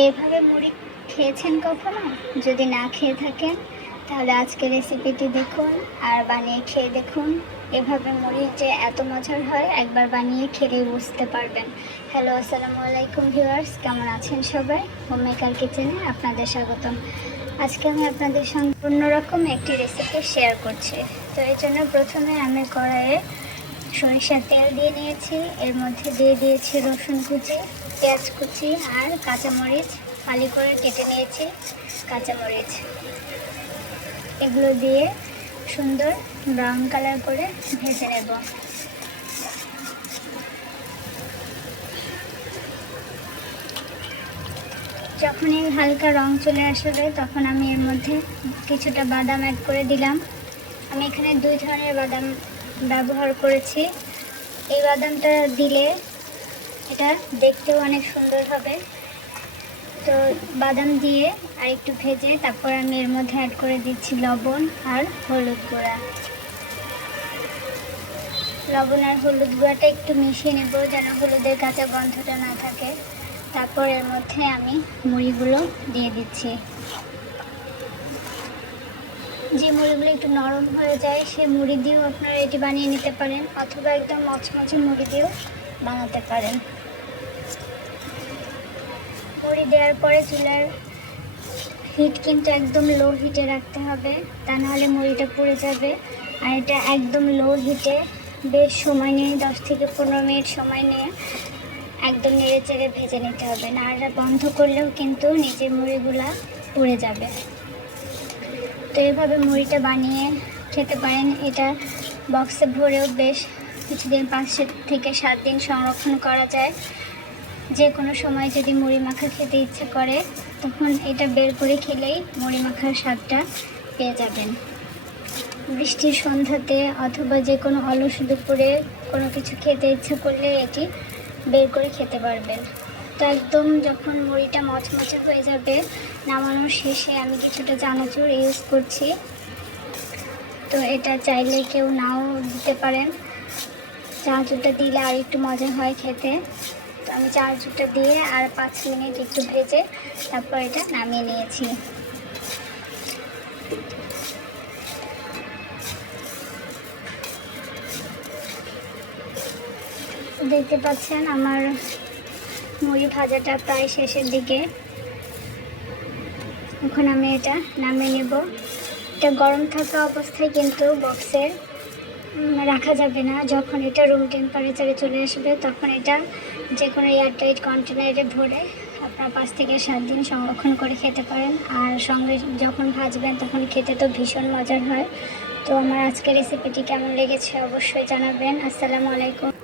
এইভাবে মুড়ি খেয়েছেন কখনো? যদি না খেয়ে থাকেন, তাহলে আজকে রেসিপিটি দেখুন আর বানিয়ে খেয়ে দেখুন। এভাবে মুড়ি যে এত মজার হয়, একবার বানিয়ে খেলেই বুঝতে পারবেন। হ্যালো আসসালামু আলাইকুম ভিউয়ার্স কেমন আছেন সবাই? হোম মেকার কিচেনে আপনাদের স্বাগতম। আজকে আমি আপনাদের সঙ্গে অন্যরকম একটি রেসিপি শেয়ার করছি। তো এই জন্য প্রথমে আমি কড়াইয়ে সরিষার তেল দিয়ে নিয়েছি। এর মধ্যে দিয়ে দিয়েছি রসুন কুচি, পেঁয়াজ কুচি আর কাঁচামরিচ ফালি করে কেটে নিয়েছি কাঁচামরিচ। এগুলো দিয়ে সুন্দর ব্রাউন কালার করে ভেজে নেব। যখনই হালকা রং চলে আসবে, তখন আমি এর মধ্যে কিছুটা বাদাম অ্যাড করে দিলাম। আমি এখানে দুই ধরনের বাদাম ব্যবহার করেছি। এই বাদামটা দিলে এটা দেখতেও অনেক সুন্দর হবে। তো বাদাম দিয়ে আর একটু ভেজে তারপর আমি এর মধ্যে অ্যাড করে দিচ্ছি লবণ আর হলুদ গুঁড়া। লবণ আর হলুদ গুঁড়াটা একটু মিশিয়ে নেব যেন হলুদের কাঁচা গন্ধটা না থাকে। তারপর এর মধ্যে আমি মুড়িগুলো দিয়ে দিচ্ছি। যে মুড়িগুলো একটু নরম হয়ে যায়, সে মুড়ি দিয়েও আপনারা এটি বানিয়ে নিতে পারেন, অথবা একদম মচমচে মুড়ি দিয়েও বানাতে পারেন। মুড়ি দেওয়ার পরে চুলার হিট কিন্তু একদম লো হিটে রাখতে হবে, তা নাহলে মুড়িটা পুড়ে যাবে। আর এটা একদম লো হিটে বেশ সময় নিয়ে, দশ থেকে পনেরো মিনিট সময় নিয়ে একদম নেড়ে চেড়ে ভেজে নিতে হবে নাড়া বন্ধ করলেও কিন্তু নিচের মুড়িগুলা পুড়ে যাবে। তো এইভাবে মুড়িটা বানিয়ে খেতে পারেন। এটা বক্সে ভরেও বেশ কিছুদিন, পাঁচ থেকে সাত দিন সংরক্ষণ করা যায়। যে কোনো সময় যদি মুড়ি মাখা খেতে ইচ্ছে করে, তখন এটা বের করে খেলেই মুড়ি মাখার স্বাদটা পেয়ে যাবেন। বৃষ্টির সন্ধ্যাতে অথবা যে কোনো অলস দুপুরে কোনো কিছু খেতে ইচ্ছে করলে এটি বের করে খেতে পারবেন। তো একদম যখন মুড়িটা মচমচে হয়ে যাবে নামানোর শেষে আমি কিছুটা চানাচুর ইউজ করছি। তো এটা চাইলে কেউ নাও দিতে পারেন। চানাচুরটা দিলে আর একটু মজা হয় খেতে। তো আমি চানাচুরটা দিয়ে আর পাঁচ মিনিট একটু ভেজে তারপর এটা নামিয়ে নিয়েছি। দেখতে পাচ্ছেন আমার মুড়ি ভাজাটা প্রায় শেষের দিকে। এখন আমি এটা নামিয়ে নেব। এটা গরম থাকা অবস্থায় কিন্তু বক্সে রাখা যাবে না। যখন এটা রুম টেম্পারেচারে চলে আসবে, তখন এটা যে কোনো এয়ারটাইট কন্টেনারে ভরে আপনার পাঁচ থেকে সাত দিন সংরক্ষণ করে খেতে পারেন। আর সঙ্গে যখন ভাজবেন, তখন খেতে তো ভীষণ মজার হয়। তো আমার আজকের রেসিপিটি কেমন লেগেছে অবশ্যই জানাবেন। আসসালামু আলাইকুম।